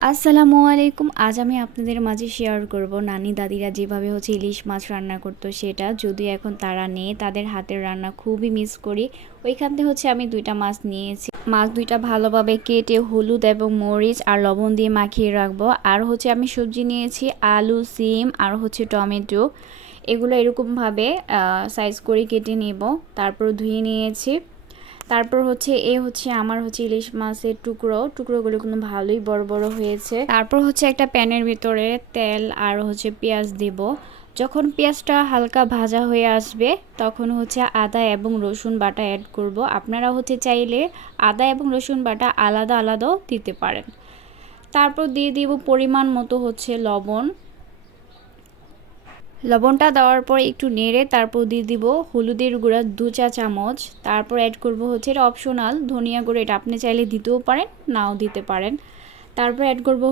আসসালামু আলাইকুম। আজ আমি আপনাদের মাঝে শেয়ার করব নানি দাদিরা যেভাবে ইলিশ মাছ রান্না করতো সেটা। যদিও এখন তারা নেই, তাদের হাতের রান্না খুবই মিস করি। ওইখান থেকে আমি দুইটা মাছ নিয়েছি। মাছ দুইটা ভালোভাবে কেটে হলুদ এবং মরিচ আর লবণ দিয়ে মাখিয়ে রাখবো। আর আমি সবজি নিয়েছি আলু, সিম আর টমেটো। এগুলো এরকমভাবে সাইজ করে কেটে নেব। তারপর ধুয়ে নিয়েছি। তারপর আমার ইলিশ মাছের টুকরোগুলো কিন্তু ভালোই বড় বড় হয়েছে। তারপর একটা প্যানের ভিতরে তেল আর পেঁয়াজ দেব। যখন পেঁয়াজটা হালকা ভাজা হয়ে আসবে তখন আদা এবং রসুন বাটা অ্যাড করব। আপনারা চাইলে আদা এবং রসুন বাটা আলাদা আলাদাও দিতে পারেন। তারপর দিয়ে দিব পরিমাণ মতো লবণ। লবণটা দেওয়ার পর একটু নেড়ে তারপর দিয়ে দিব হলুদের গুঁড়া 2 চা চামচ। তারপর অ্যাড করব এটা অপশনাল ধনিয়া গুঁড়ো, এটা আপনি চাইলে দিতেও পারেন নাও দিতে পারেন। তারপর অ্যাড করব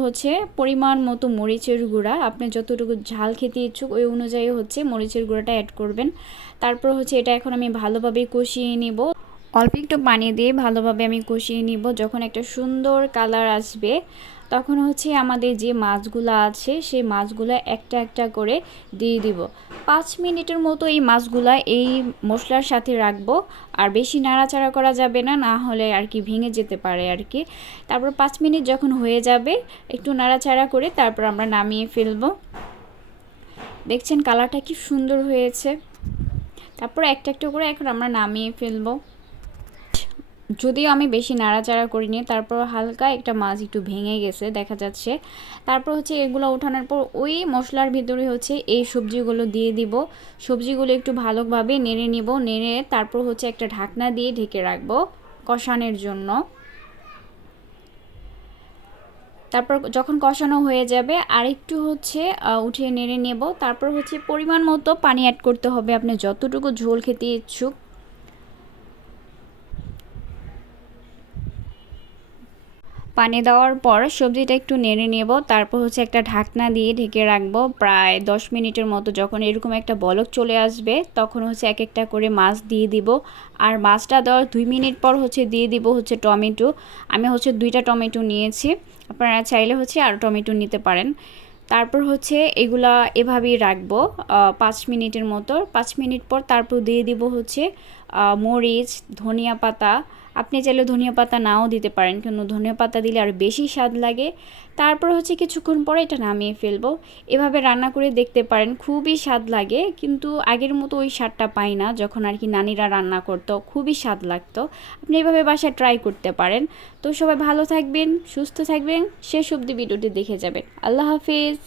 পরিমাণ মতো মরিচের গুঁড়া। আপনি যতটুকু ঝাল খেতে ইচ্ছুক ওই অনুযায়ী মরিচের গুঁড়াটা অ্যাড করবেন। তারপর এটা এখন আমি ভালোভাবে কষিয়ে নিব। অল্প একটু পানি দিয়ে ভালোভাবে আমি কষিয়ে নিব। যখন একটা সুন্দর কালার আসবে তখন আমাদের যে মাছগুলো আছে সেই মাছগুলো একটা একটা করে দিয়ে দিব। 5 মিনিটের মতো এই মাছগুলো এই মশলার সাথে রাখবো। আর বেশি নাড়াচাড়া করা যাবে না, না হলে ভেঙে যেতে পারে তারপর 5 মিনিট যখন হয়ে যাবে একটু নাড়াচাড়া করে তারপর আমরা নামিয়ে ফেলবো। দেখছেন কালারটা কি সুন্দর হয়েছে। তারপর একটা একটা করে এখন আমরা নামিয়ে ফেলবো। যদিও আমি বেশি নাড়াচাড়া করিনি, তারপর হালকা একটা মাছ একটু ভেঙে গেছে দেখা যাচ্ছে। তারপর এগুলো ওঠানোর পর ওই মশলার ভিতরে এই সবজিগুলো দিয়ে দিব। সবজিগুলো একটু ভালোভাবে নেড়ে নিব। নেড়ে তারপর একটা ঢাকনা দিয়ে ঢেকে রাখবো কষানোর জন্য। তারপর যখন কষানো হয়ে যাবে আর একটু উঠিয়ে নেড়ে নেব। তারপর পরিমাণ মতো পানি অ্যাড করতে হবে, আপনি যতটুকু ঝোল খেতে ইচ্ছুক। পানি দেওয়ার পর সবজিটা একটু নেড়ে নেব। তারপর একটা ঢাকনা দিয়ে ঢেকে রাখবো প্রায় 10 মিনিটের মতো। যখন এরকম একটা বলক চলে আসবে তখন এক একটা করে মাছ দিয়ে দিব। আর মাছটা দেওয়ার 2 মিনিট পর দিয়ে দিব টমেটো। আমি 2টা টমেটো নিয়েছি, আপনারা চাইলে আরও টমেটো নিতে পারেন। তারপর এগুলা এভাবেই রাখবো 5 মিনিটের মতো। 5 মিনিট পর তারপর দিয়ে দিব মরিচ, ধনিয়া পাতা। আপনি চাইলে ধনিয়া পাতা নাও দিতে পারেন, কিন্তু ধনিয়া পাতা দিলে আর বেশি স্বাদ লাগে। তারপর কিছুক্ষণ পরে এটা নামিয়ে ফেলবো। এভাবে রান্না করে দেখতে পারেন, খুবই স্বাদ লাগে। কিন্তু আগের মতো ওই স্বাদটা পাই না যখন নানিরা রান্না করতো, খুবই স্বাদ লাগতো। আপনি এভাবে বাসায় ট্রাই করতে পারেন। তো সবাই ভালো থাকবেন, সুস্থ থাকবেন, শেষ অবধি ভিডিওটি দেখে যাবেন। আল্লাহ হাফিজ।